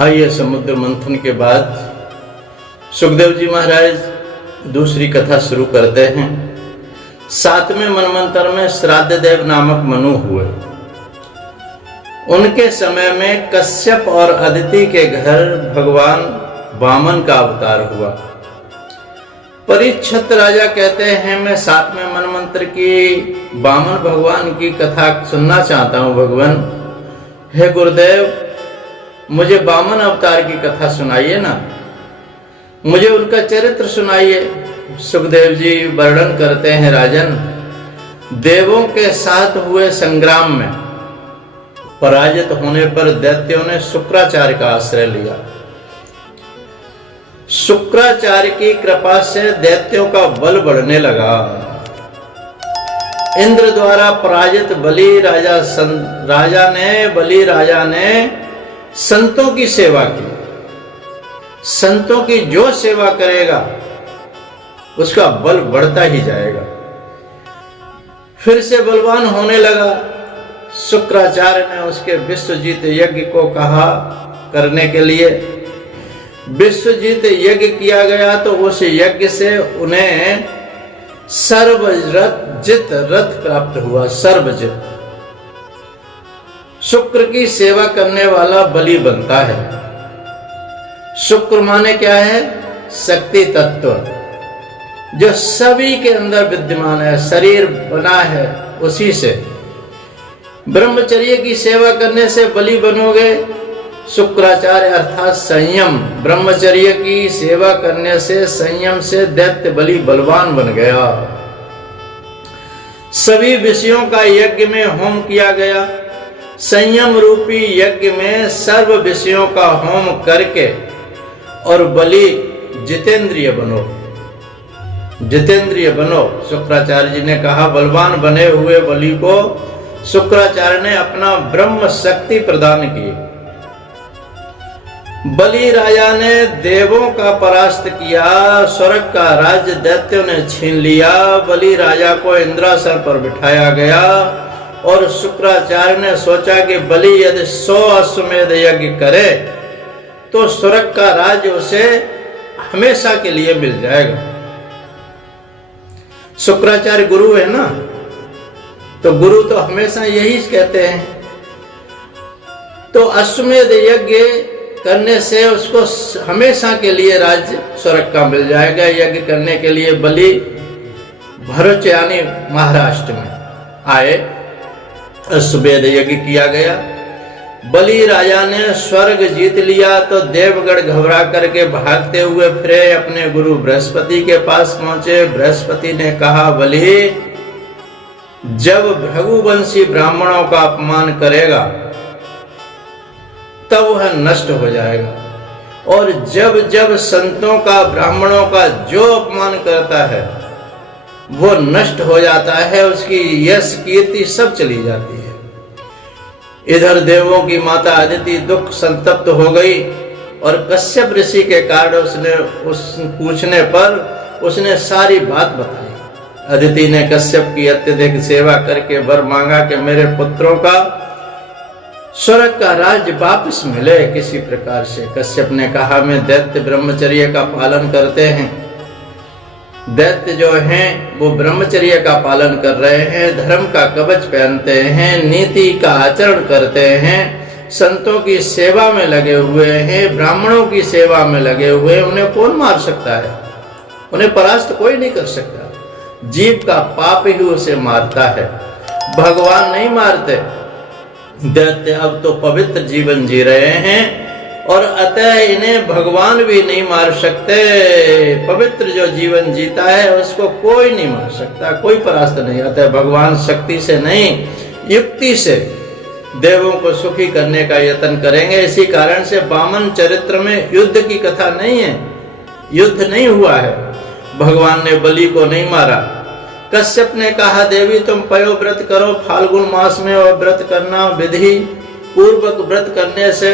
आइए समुद्र मंथन के बाद सुखदेव जी महाराज दूसरी कथा शुरू करते हैं। 7वें मनवंतर में श्राद्ध देव नामक मनु हुए। उनके समय में कश्यप और अदिति के घर भगवान वामन का अवतार हुआ। परीक्षित राजा कहते हैं, मैं 7वें मनवंतर की वामन भगवान की कथा सुनना चाहता हूं। भगवान, हे गुरुदेव, मुझे वामन अवतार की कथा सुनाइए ना, मुझे उनका चरित्र सुनाइए। सुखदेव जी वर्णन करते हैं, राजन, देवों के साथ हुए संग्राम में पराजित होने पर दैत्यों ने शुक्राचार्य का आश्रय लिया। शुक्राचार्य की कृपा से दैत्यों का बल बढ़ने लगा। इंद्र द्वारा पराजित बलि राजा ने संतों की सेवा की। संतों की जो सेवा करेगा उसका बल बढ़ता ही जाएगा। फिर से बलवान होने लगा। शुक्राचार्य ने उसके विश्वजीत यज्ञ को कहा करने के लिए। विश्वजीत यज्ञ किया गया तो उस यज्ञ से उन्हें सर्वजित रथ प्राप्त हुआ। सर्वजित शुक्र की सेवा करने वाला बलि बनता है। शुक्र माने क्या है? शक्ति तत्व, जो सभी के अंदर विद्यमान है, शरीर बना है उसी से। ब्रह्मचर्य की सेवा करने से बलि बनोगे। शुक्राचार्य अर्थात संयम, ब्रह्मचर्य की सेवा करने से, संयम से दैत्य बलि बलवान बन गया। सभी विषयों का यज्ञ में होम किया गया। संयम रूपी यज्ञ में सर्व विषयों का होम करके और बलि जितेंद्रिय बनो, जितेंद्रिय बनो। शुक्राचार्य जी ने कहा, बलवान बने हुए बलि को शुक्राचार्य ने अपना ब्रह्म शक्ति प्रदान की। बलि राजा ने देवों का परास्त किया। स्वर्ग का राज्य दैत्यों ने छीन लिया। बलि राजा को इंद्रासन पर बिठाया गया और शुक्राचार्य ने सोचा कि बलि यदि 100 अश्वमेध यज्ञ करे तो स्वर्ग का राज्य उसे हमेशा के लिए मिल जाएगा। शुक्राचार्य गुरु है ना, तो गुरु तो हमेशा यही कहते हैं। तो अश्वमेध यज्ञ करने से उसको हमेशा के लिए राज्य स्वर्ग का मिल जाएगा। यज्ञ करने के लिए बलि भरूच यानी महाराष्ट्र में आए। अश्वमेध यज्ञ किया गया। बलि राजा ने स्वर्ग जीत लिया तो देवगण घबरा करके भागते हुए फिरे अपने गुरु बृहस्पति के पास पहुंचे। बृहस्पति ने कहा, बलि, जब भृगुवंशी ब्राह्मणों का अपमान करेगा तब वह नष्ट हो जाएगा, और जब जब संतों का, ब्राह्मणों का जो अपमान करता है वो नष्ट हो जाता है, उसकी यश कीर्ति सब चली जाती है। इधर देवों की माता अदिति दुख संतप्त हो गई और कश्यप ऋषि के कारण पूछने पर उसने सारी बात बताई। अदिति ने कश्यप की अत्यधिक सेवा करके वर मांगा कि मेरे पुत्रों का स्वर्ग का राज्य वापस मिले किसी प्रकार से। कश्यप ने कहा, मैं दैत्य ब्रह्मचर्य का पालन करते हैं। दैत्य जो हैं वो ब्रह्मचर्य का पालन कर रहे हैं, धर्म का कवच पहनते हैं, नीति का आचरण करते हैं, संतों की सेवा में लगे हुए हैं, ब्राह्मणों की सेवा में लगे हुए हैं। उन्हें कौन मार सकता है? उन्हें परास्त कोई नहीं कर सकता। जीव का पाप ही उसे मारता है, भगवान नहीं मारते। दैत्य अब तो पवित्र जीवन जी रहे हैं और अतः इन्हें भगवान भी नहीं मार सकते। पवित्र जो जीवन जीता है उसको कोई नहीं मार सकता, कोई परास्त नहीं। अतः भगवान शक्ति से नहीं, युक्ति से देवों को सुखी करने का यत्न करेंगे। इसी कारण से वामन चरित्र में युद्ध की कथा नहीं है, युद्ध नहीं हुआ है। भगवान ने बलि को नहीं मारा। कश्यप ने कहा, देवी तुम पयोव्रत करो। फाल्गुन मास में वह व्रत करना, विधि पूर्वक व्रत करने से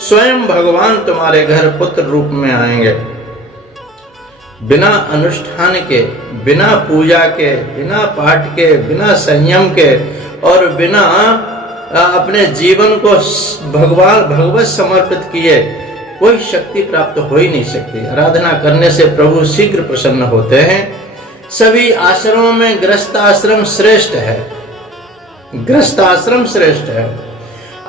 स्वयं भगवान तुम्हारे घर पुत्र रूप में आएंगे। बिना अनुष्ठान के, बिना पूजा के, बिना पाठ के, बिना संयम के और बिना अपने जीवन को भगवत समर्पित किए, कोई शक्ति प्राप्त हो ही नहीं सकती। आराधना करने से प्रभु शीघ्र प्रसन्न होते हैं। सभी आश्रमों में गृहस्थ आश्रम श्रेष्ठ है, गृहस्थ आश्रम श्रेष्ठ है।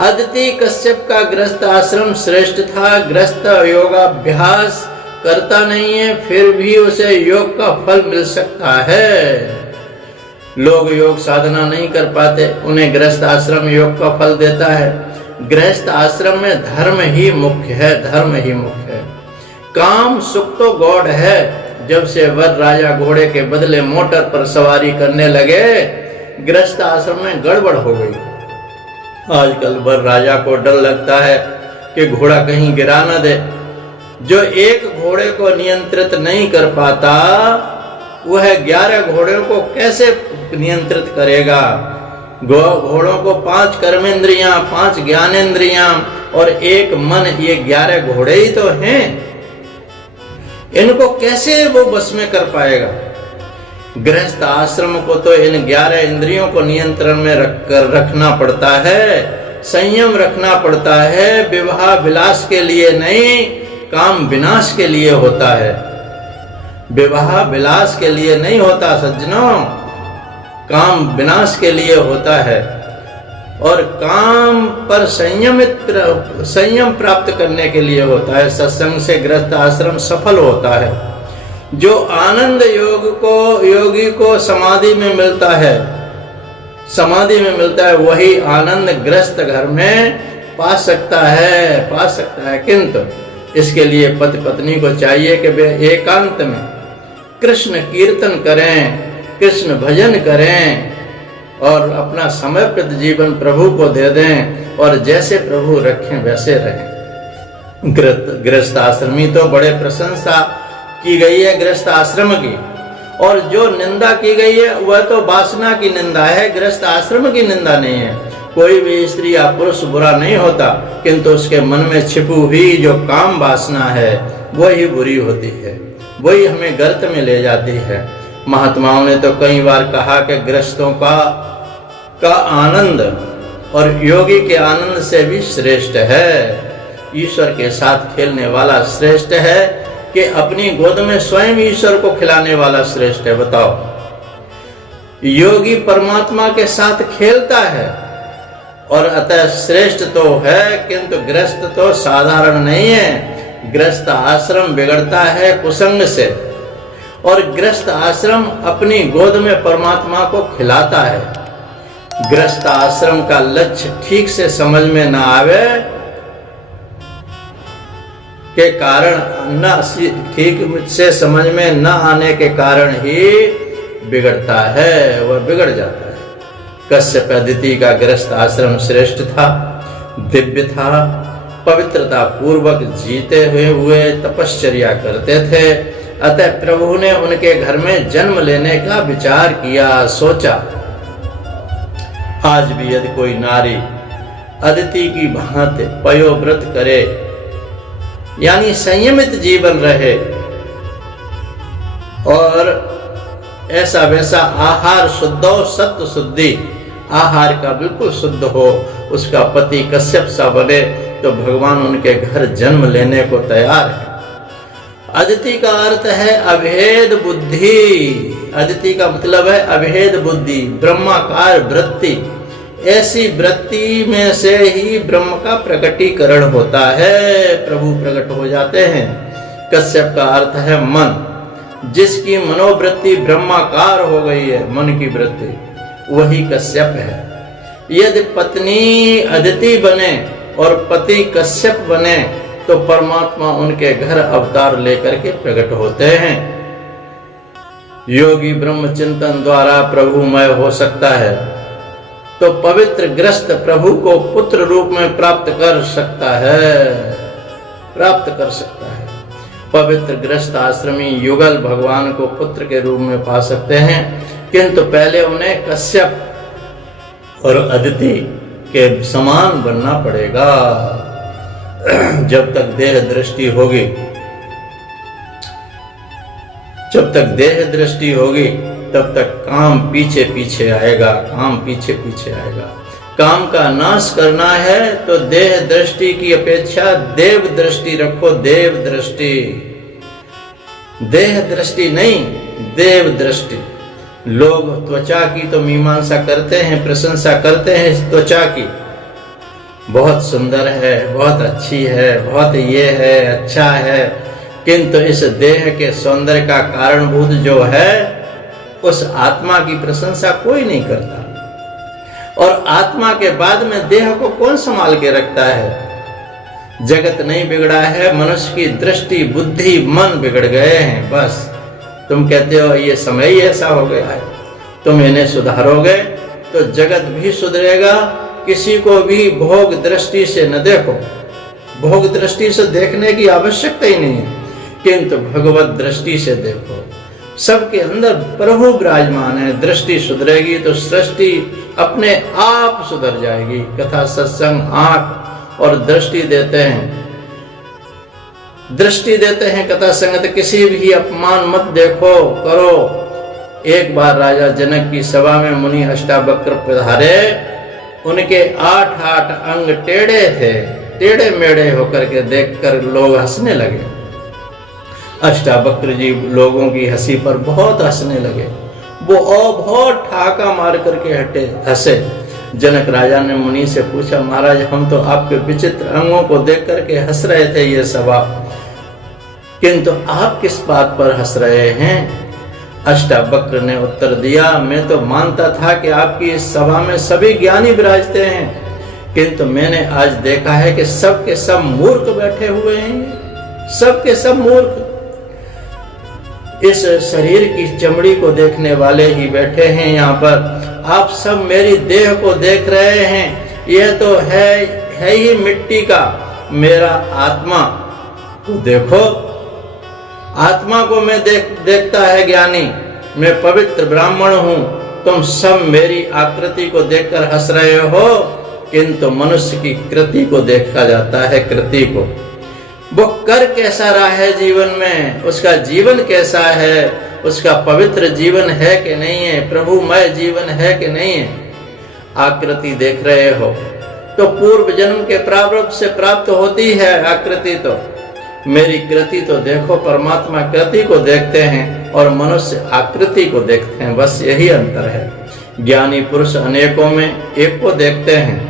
अदिति कश्यप का गृहस्थ आश्रम श्रेष्ठ था। गृहस्थ योगाभ्यास करता नहीं है, फिर भी उसे योग का फल मिल सकता है। लोग योग साधना नहीं कर पाते, उन्हें गृहस्थ आश्रम योग का फल देता है। गृहस्थ आश्रम में धर्म ही मुख्य है, धर्म ही मुख्य है। काम सुख तो गौड़ है। जब से वर राजा घोड़े के बदले मोटर पर सवारी करने लगे, गृहस्थ आश्रम में गड़बड़ हो गई। आजकल वर राजा को डर लगता है कि घोड़ा कहीं गिरा न दे। जो एक घोड़े को नियंत्रित नहीं कर पाता, वह 11 घोड़ों को कैसे नियंत्रित करेगा। घोड़ों को 5 कर्मेंद्रियां, 5 ज्ञानेंद्रियां और 1 मन, ये 11 घोड़े ही तो हैं। इनको कैसे वो बस में कर पाएगा। गृहस्थ आश्रम को तो इन 11 इंद्रियों को नियंत्रण में रखना पड़ता है, संयम रखना पड़ता है। विवाह विलास के लिए नहीं, काम विनाश के लिए होता है। विवाह विलास के लिए नहीं होता सज्जनों, काम विनाश के लिए होता है। और काम पर संयम प्राप्त करने के लिए होता है। सत्संग से गृहस्थ आश्रम सफल होता है। जो आनंद योगी को समाधि में मिलता है, समाधि में मिलता है, वही आनंद गृहस्थ घर में पा सकता है। किंतु इसके लिए पति पत्नी को चाहिए कि वे एकांत में कृष्ण कीर्तन करें, कृष्ण भजन करें और अपना समर्पित जीवन प्रभु को दे दें और जैसे प्रभु रखें वैसे रहें। गृहस्थ आश्रमी तो बड़े प्रशंसा की गई है गृहस्थ आश्रम की, और जो निंदा की गई है वह तो वासना की निंदा है, गृहस्थ आश्रम की निंदा नहीं है। कोई भी स्त्री या पुरुष बुरा नहीं होता, किंतु उसके मन में छिपी हुई जो काम वासना है वही बुरी होती है, वही हमें गर्त में ले जाती है। महात्माओं ने तो कई बार कहा कि गृहस्थों का आनंद और योगी के आनंद से भी श्रेष्ठ है। ईश्वर के साथ खेलने वाला श्रेष्ठ है कि अपनी गोद में स्वयं ईश्वर को खिलाने वाला श्रेष्ठ है। बताओ, योगी परमात्मा के साथ खेलता है और अतः श्रेष्ठ तो है, किंतु गृहस्थ तो साधारण नहीं है। गृहस्थ आश्रम बिगड़ता है कुसंग से, और गृहस्थ आश्रम अपनी गोद में परमात्मा को खिलाता है। गृहस्थ आश्रम का लक्ष्य ठीक से समझ में न आवे के कारण, ठीक से समझ में न आने के कारण ही बिगड़ता है, वह बिगड़ जाता है। कश्यप अदिति का गृहस्थ आश्रम श्रेष्ठ था, दिव्य था, पवित्रता पूर्वक जीते हुए तपश्चर्या करते थे। अतः प्रभु ने उनके घर में जन्म लेने का विचार किया, सोचा। आज भी यदि कोई नारी अदिति की भांति पयोव्रत करे, यानी संयमित जीवन रहे और ऐसा वैसा आहार शुद्ध हो, सत्व शुद्धि, आहार का बिल्कुल शुद्ध हो, उसका पति कश्यप सा बने, तो भगवान उनके घर जन्म लेने को तैयार है। अदिति का अर्थ है अभेद बुद्धि। अदिति का मतलब है अभेद बुद्धि, ब्रह्माकार वृत्ति। ऐसी वृत्ति में से ही ब्रह्म का प्रकटीकरण होता है, प्रभु प्रकट हो जाते हैं। कश्यप का अर्थ है मन, जिसकी मनोवृत्ति ब्रह्माकार हो गई है, मन की वृत्ति, वही कश्यप है। यदि पत्नी अदिति बने और पति कश्यप बने, तो परमात्मा उनके घर अवतार लेकर के प्रकट होते हैं। योगी ब्रह्म चिंतन द्वारा प्रभुमय हो सकता है, तो पवित्र गृहस्थ प्रभु को पुत्र रूप में प्राप्त कर सकता है। पवित्र गृहस्थ आश्रमी युगल भगवान को पुत्र के रूप में पा सकते हैं, किंतु पहले उन्हें कश्यप और अदिति के समान बनना पड़ेगा। जब तक देह दृष्टि होगी, तब तक काम पीछे पीछे आएगा, काम का नाश करना है तो देह दृष्टि की अपेक्षा देव दृष्टि रखो। देव दृष्टि, देह दृष्टि नहीं, देव दृष्टि। लोग त्वचा की तो मीमांसा करते हैं, प्रशंसा करते हैं त्वचा की, बहुत सुंदर है, बहुत अच्छी है, बहुत ये है, अच्छा है, किंतु इस देह के सौंदर्य का कारणभूत जो है उस आत्मा की प्रशंसा कोई नहीं करता। और आत्मा के बाद में देह को कौन संभाल के रखता है? जगत नहीं बिगड़ा है, मनुष्य की दृष्टि, बुद्धि, मन बिगड़ गए हैं। बस तुम कहते हो ये समय ही ऐसा हो गया है, तुम इन्हें सुधारोगे तो जगत भी सुधरेगा। किसी को भी भोग दृष्टि से न देखो, भोग दृष्टि से देखने की आवश्यकता ही नहीं है, किंतु भगवत दृष्टि से देखो। सबके अंदर प्रभु विराजमान है। दृष्टि सुधरेगी तो सृष्टि अपने आप सुधर जाएगी। कथा सत्संग आंख और दृष्टि देते हैं, दृष्टि देते हैं कथा संगत। किसी भी अपमान मत देखो करो। एक बार राजा जनक की सभा में मुनि अष्टावक्र पधारे, उनके 8 अंग टेढ़े थे, टेढ़े मेढ़े होकर के देखकर लोग हंसने लगे। अष्टावक्र जी लोगों की हंसी पर बहुत हंसने लगे। वो बहुत ठाका मार करके हंसे। जनक राजा ने मुनि से पूछा, महाराज हम तो आपके विचित्र अंगों को देख करके हंस रहे थे ये सभा, किंतु आप किस बात पर हंस रहे हैं? अष्टावक्र ने उत्तर दिया, मैं तो मानता था कि आपकी इस सभा में सभी ज्ञानी विराजते हैं, किंतु मैंने आज देखा है कि सब के सब मूर्ख बैठे हुए हैं, सब के सब मूर्ख। इस शरीर की चमड़ी को देखने वाले ही बैठे हैं यहाँ पर। आप सब मेरी देह को देख रहे हैं, यह तो है ही मिट्टी का। मेरा आत्मा को देखो, आत्मा को मैं देखता है ज्ञानी। मैं पवित्र ब्राह्मण हूँ, तुम सब मेरी आकृति को देखकर हंस रहे हो, किंतु मनुष्य की कृति को देखा जाता है, कृति को। वो कर कैसा रहा है जीवन में, उसका जीवन कैसा है, उसका पवित्र जीवन है कि नहीं है, प्रभुमय जीवन है कि नहीं है। आकृति देख रहे हो तो पूर्व जन्म के प्रारब्ध से प्राप्त होती है आकृति। तो मेरी कृति तो देखो, परमात्मा कृति को देखते हैं और मनुष्य आकृति को देखते हैं, बस यही अंतर है। ज्ञानी पुरुष अनेकों में एक को देखते हैं।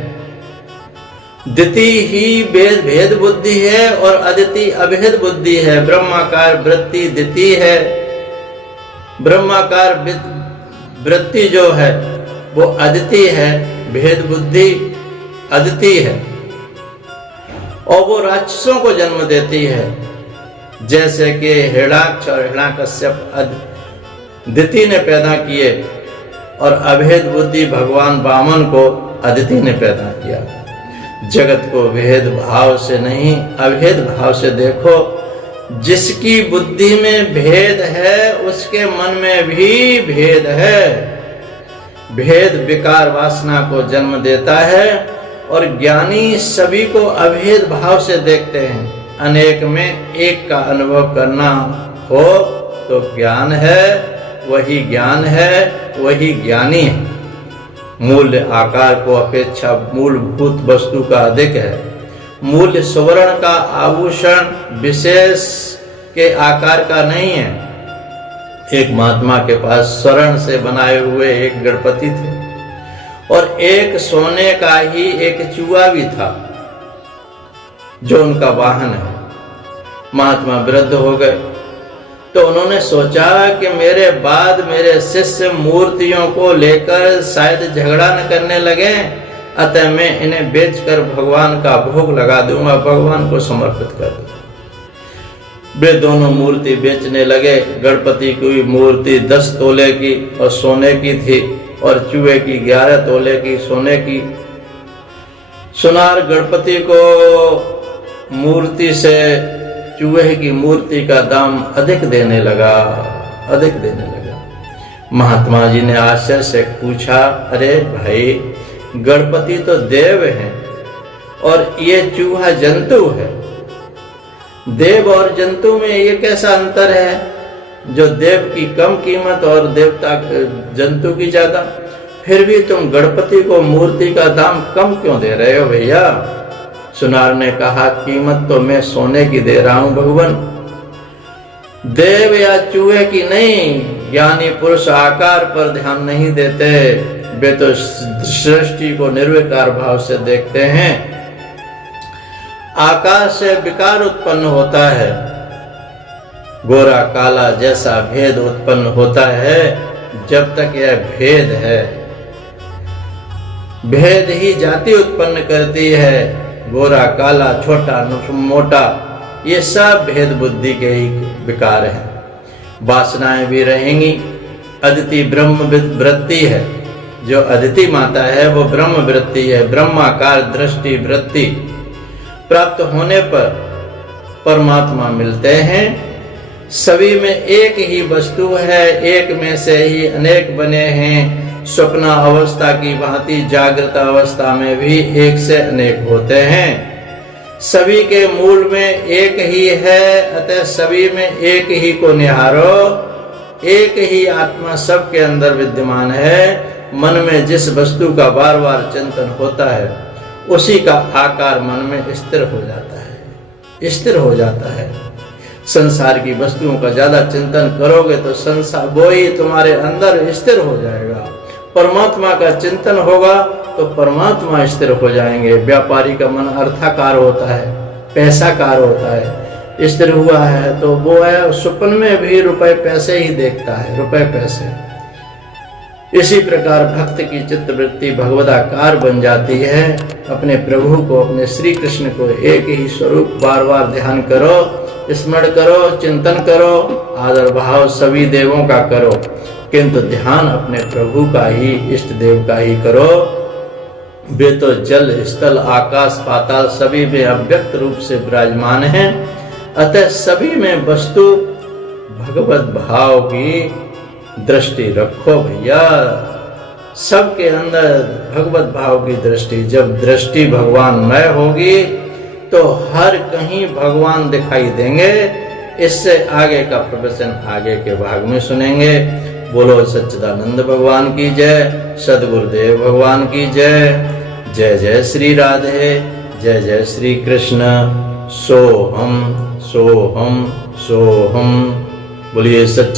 द्वितीय ही भेद बुद्धि है और अद्वितीय अभेद बुद्धि है। ब्रह्माकार वृत्ति द्वितीय है, ब्रह्माकार वृत्ति जो है वो अद्वितीय है, भेद बुद्धि अद्वितीय है, और वो राक्षसों को जन्म देती है। जैसे कि हिरण्याक्ष और हिरण्यकश्यप अदिति ने पैदा किए और अभेद बुद्धि भगवान वामन को अदिति ने पैदा किया। जगत को भेद भाव से नहीं, अभेद भाव से देखो। जिसकी बुद्धि में भेद है उसके मन में भी भेद है। भेद विकार वासना को जन्म देता है और ज्ञानी सभी को अभेद भाव से देखते हैं। अनेक में एक का अनुभव करना हो तो ज्ञान है, वही ज्ञान है, वही ज्ञानी है। मूल्य आकार को अपेक्षा मूलभूत वस्तु का अधिक है। मूल्य सुवर्ण का आभूषण विशेष के आकार का नहीं है। एक महात्मा के पास स्वर्ण से बनाए हुए एक गणपति थे और एक सोने का ही एक चूहा भी था जो उनका वाहन है। महात्मा वृद्ध हो गए तो उन्होंने सोचा कि मेरे बाद मेरे शिष्य मूर्तियों को लेकर शायद झगड़ा न करने लगे, अतः मैं इन्हें बेचकर भगवान का भोग लगा दूंगा, भगवान को समर्पित कर दूंगा। वे दोनों मूर्ति बेचने लगे। गणपति की मूर्ति 10 तोले की और सोने की थी और चूहे की 11 तोले की सोने की। सुनार गणपति को मूर्ति से चूहे की मूर्ति का दाम अधिक देने लगा। महात्मा जी ने आश्चर्य से पूछा, अरे भाई, गणपति तो देव हैं और ये चूहा जंतु है। देव और जंतु में ये कैसा अंतर है जो देव की कम कीमत और देवता जंतु की ज्यादा? फिर भी तुम गणपति को मूर्ति का दाम कम क्यों दे रहे हो भैया? सुनार ने कहा, कीमत तो मैं सोने की दे रहा हूं भगवान, देव या चूहे की नहीं। ज्ञानी पुरुष आकार पर ध्यान नहीं देते, वे तो सृष्टि को निर्विकार भाव से देखते हैं। आकार से विकार उत्पन्न होता है, गोरा काला जैसा भेद उत्पन्न होता है। जब तक यह भेद है, भेद ही जाति उत्पन्न करती है। गोरा काला छोटा मोटा ये सब भेद बुद्धि के ही विकार हैं। वासनाएं भी रहेंगी। अदिति ब्रह्म वृत्ति है, जो अदिति माता है वो ब्रह्म वृत्ति है। ब्रह्माकार दृष्टि वृत्ति प्राप्त होने पर परमात्मा मिलते हैं। सभी में एक ही वस्तु है, एक में से ही अनेक बने हैं। स्वप्न अवस्था की भांति जागृत अवस्था में भी एक से अनेक होते हैं। सभी के मूल में एक ही है, अतः सभी में एक ही को निहारो। एक ही आत्मा सबके अंदर विद्यमान है। मन में जिस वस्तु का बार बार चिंतन होता है, उसी का आकार मन में स्थिर हो जाता है, स्थिर हो जाता है। संसार की वस्तुओं का ज्यादा चिंतन करोगे तो संसार वो ही तुम्हारे अंदर स्थिर हो जाएगा। परमात्मा का चिंतन होगा तो परमात्मा स्थिर हो जाएंगे। व्यापारी का मन अर्थाकार होता है, पैसाकार होता है। स्थिर हुआ है तो वो है स्वप्न में भी रुपए पैसे ही देखता है, रुपए पैसे। इसी प्रकार भक्त की चित्तवृत्ति भगवदाकार बन जाती है। अपने प्रभु को, अपने श्री कृष्ण को एक ही स्वरूप बार बार ध्यान करो, स्मरण करो, चिंतन करो, आदर भाव सभी देवों का करो, किंतु ध्यान अपने प्रभु का ही, इष्ट देव का ही करो। वे तो जल स्थल आकाश पाताल सभी में अव्यक्त रूप से विराजमान हैं। अतः सभी में वस्तु भगवत भाव की दृष्टि रखो भैया। सबके अंदर भगवत भाव की दृष्टि, जब दृष्टि भगवानमय होगी तो हर कहीं भगवान दिखाई देंगे। इससे आगे का प्रवचन आगे के भाग में सुनेंगे। बोलो सच्चिदानंद भगवान की जय, सद्गुरुदेव भगवान की जय। जय जय श्री राधे, जय जय श्री कृष्ण। सोहम सोहम सोहम। बोलिए सच्चिदानंद।